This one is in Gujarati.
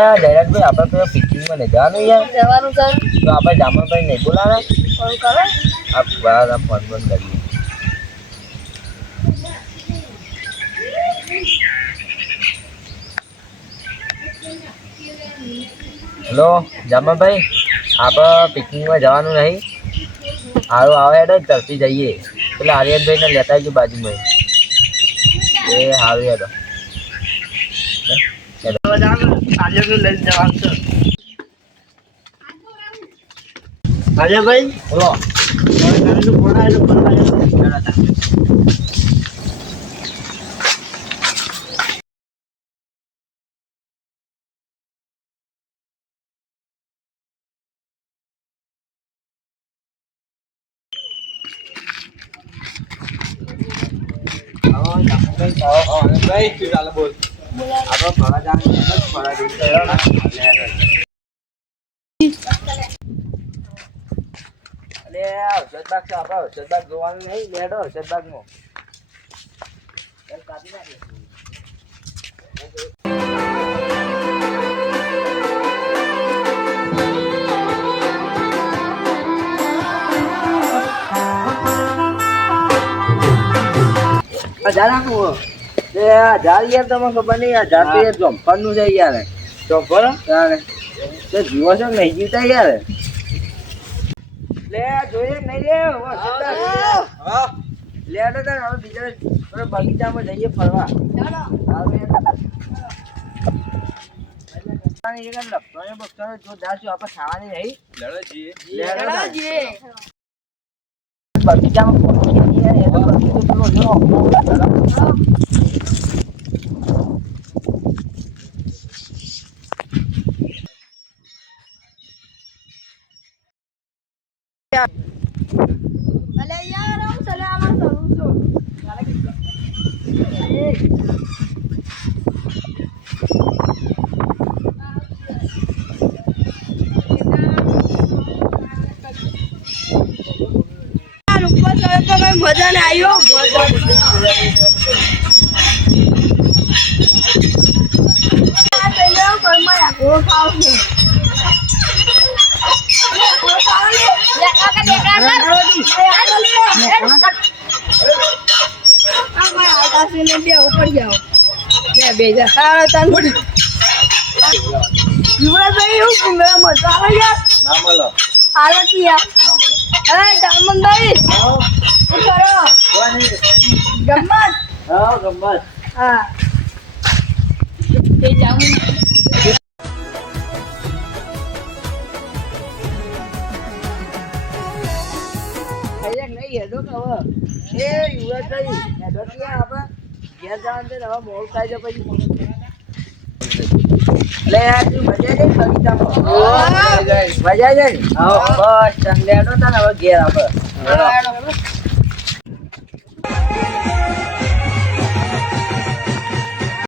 જયરાજભાઈ આપણે તો પિકનિકમાં નહીં જવાનું યાર. જવાનું છે તો આપણે જામણભાઈ નહીં બોલાવે. ફોન કરો. આ બરાબર ફોન બંધ કરીએ. હેલો જામણભાઈ, આપણે પિકનિકમાં જવાનું નહીં. સારું આવે હેડો તરતી જઈએ. એટલે આર્યનભાઈને લેતા આવજો બાજુમાં. એ સારું હેડો. ભાઈ બોલો. હર્ષદબાગ જોવાનું નહીં. લેડો હર્ષદબાગમાં. યાર તમને ખબર નહીં. આ ઝાડ તો યાર જમ્પરનું છે યાર. જમ્પર તો જીવો છો નહીં જીવતા યાર. લે જોઈએ નહીં રે. લેડો તાર હવે બીજા બગીચામાં જઈએ ફરવા. જો જાશું આપણે ખાવાની નહીં. બગીચામાં પહોંચીએ એ તો બગીચો પેલો જો અલે યાર હું સલામત કરું છું. મજા ને આવ્યો. ઉપર જાઓ બે યુવરાજભાઈ એવું મજા આવે યાર. ના મળો. હાલત યાર. અરે જામનભાઈ શું કરો? ગમ્મત. હા ગમ્મત. હા તે જામન નહીં હેડો હવે. એ યુવરાજભાઈ હેડો ક્યાં આપણે ઘેર જવાનું છે. હવે મોડું થાય છે પછી. લે યાર તું મજા જાય બગીચામાં. મજા જાય ને. બસ ચાલ લેડો તાને હવે ઘેર આપણે.